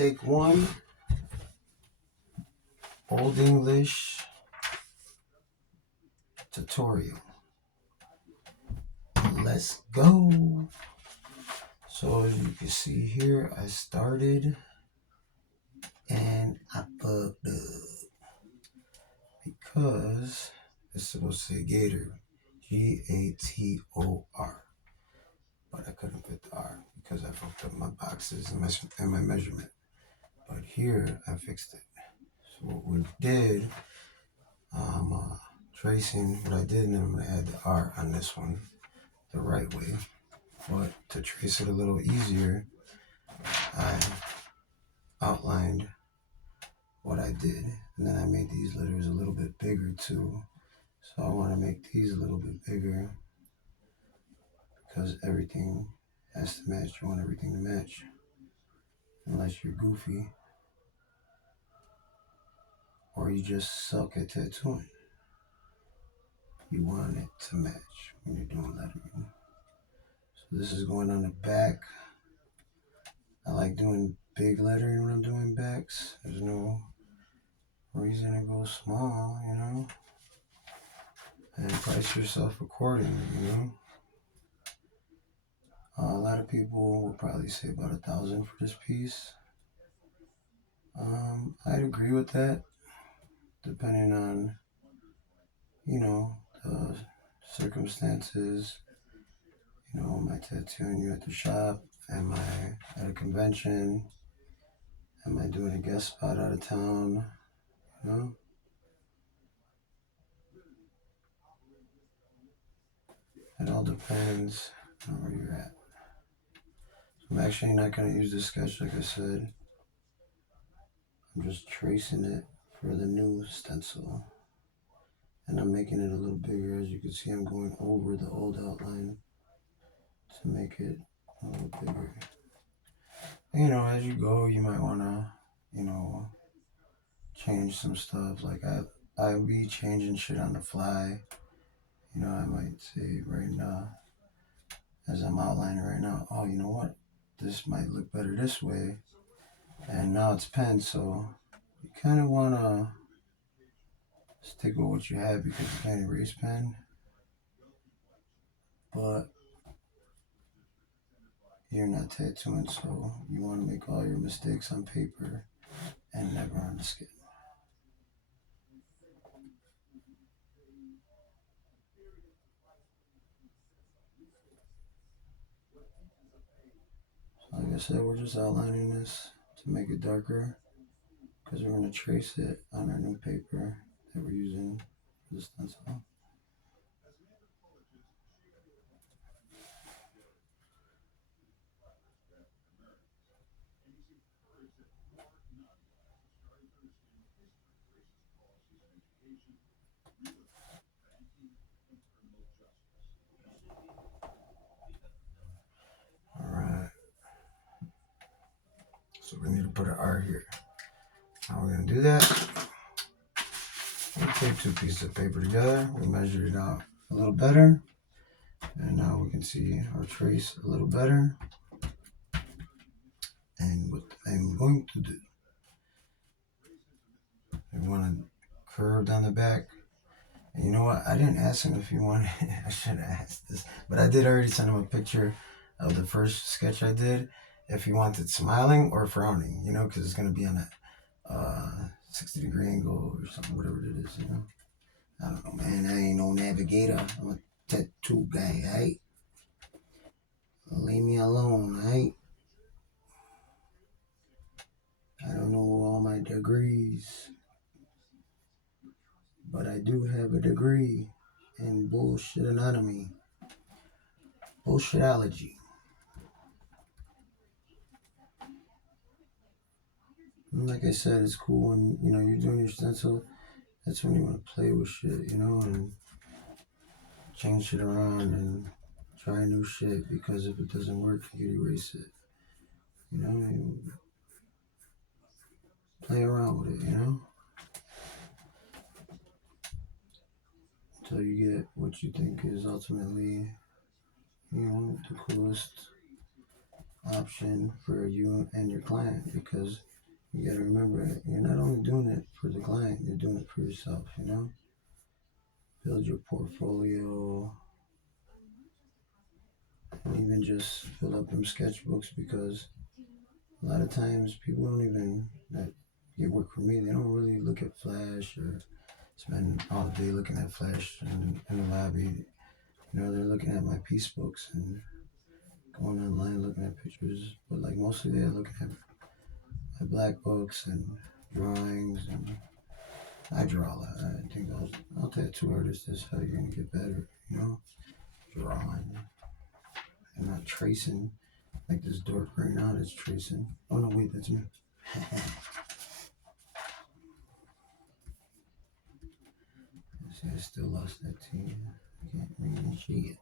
Take one. Old English tutorial. Let's go. So as you can see here, I started and I fucked up because it's supposed to say Gator, Gator, but I couldn't fit the R because I fucked up my boxes and my measurement. But here I fixed it. So what we did, tracing what I did, and then I'm gonna add the R on this one the right way. But to trace it a little easier, I outlined what I did, and then I made these letters a little bit bigger too. So I want to make these a little bit bigger because everything has to match. You want everything to match, unless you're goofy or you just suck at tattooing. You want it to match when you're doing lettering. So this is going on the back. I like doing big lettering when I'm doing backs. There's no reason to go small, you know? And price yourself accordingly, you know? A lot of people will probably say about $1,000 for this piece. I'd agree with that, depending on, the circumstances. Am I tattooing you at the shop? Am I at a convention? Am I doing a guest spot out of town? It all depends on where you're at. I'm actually not going to use this sketch, like I said. I'm just tracing it for the new stencil. And I'm making it a little bigger. As you can see, I'm going over the old outline to make it a little bigger. As you go, you might want to, change some stuff. Like I'll be changing shit on the fly. I might say right now, as I'm outlining right now, oh, you know what? This might look better this way. And now it's pen, so you kind of want to stick with what you have because you can't erase pen. But you're not tattooing, so you want to make all your mistakes on paper and never on the skin. So like I said, we're just outlining this to make it darker because we're going to trace it on our new paper that we're using for the stencil. Alright. So we need to put an R here. How are we going to do that? We take two pieces of paper together. We measure it out a little better. And now we can see our trace a little better. And what I'm going to do, I want to curve down the back. And you know what? I didn't ask him if he wanted it. I should have asked this. But I did already send him a picture of the first sketch I did. If he wanted smiling or frowning, because it's going to be on a 60-degree angle or something, whatever it is, I don't know, man. I ain't no navigator. I'm a tattoo guy, right? Leave me alone, right? I don't know all my degrees, but I do have a degree in bullshit anatomy, bullshitology. And like I said, it's cool when you're doing your stencil. That's when you want to play with shit, and change shit around and try new shit. Because if it doesn't work, you can erase it. You play around with it, until you get what you think is ultimately, the coolest option for you and your client. Because You gotta remember it. You're not only doing it for the client, you're doing it for yourself, you know? Build your portfolio and even just fill up them sketchbooks, because a lot of times people don't even that get work for me, they don't really look at Flash or spend all day looking at Flash in the lobby. You know, they're looking at my piece books and going online looking at pictures. But like mostly they're looking at my black books and drawings, and I draw a lot. I think I'll tattoo artist is how you're gonna get better, you know? Drawing and not tracing like this dork right now that's tracing. Oh no, wait, that's me. See, I still lost that team. I can't read shit.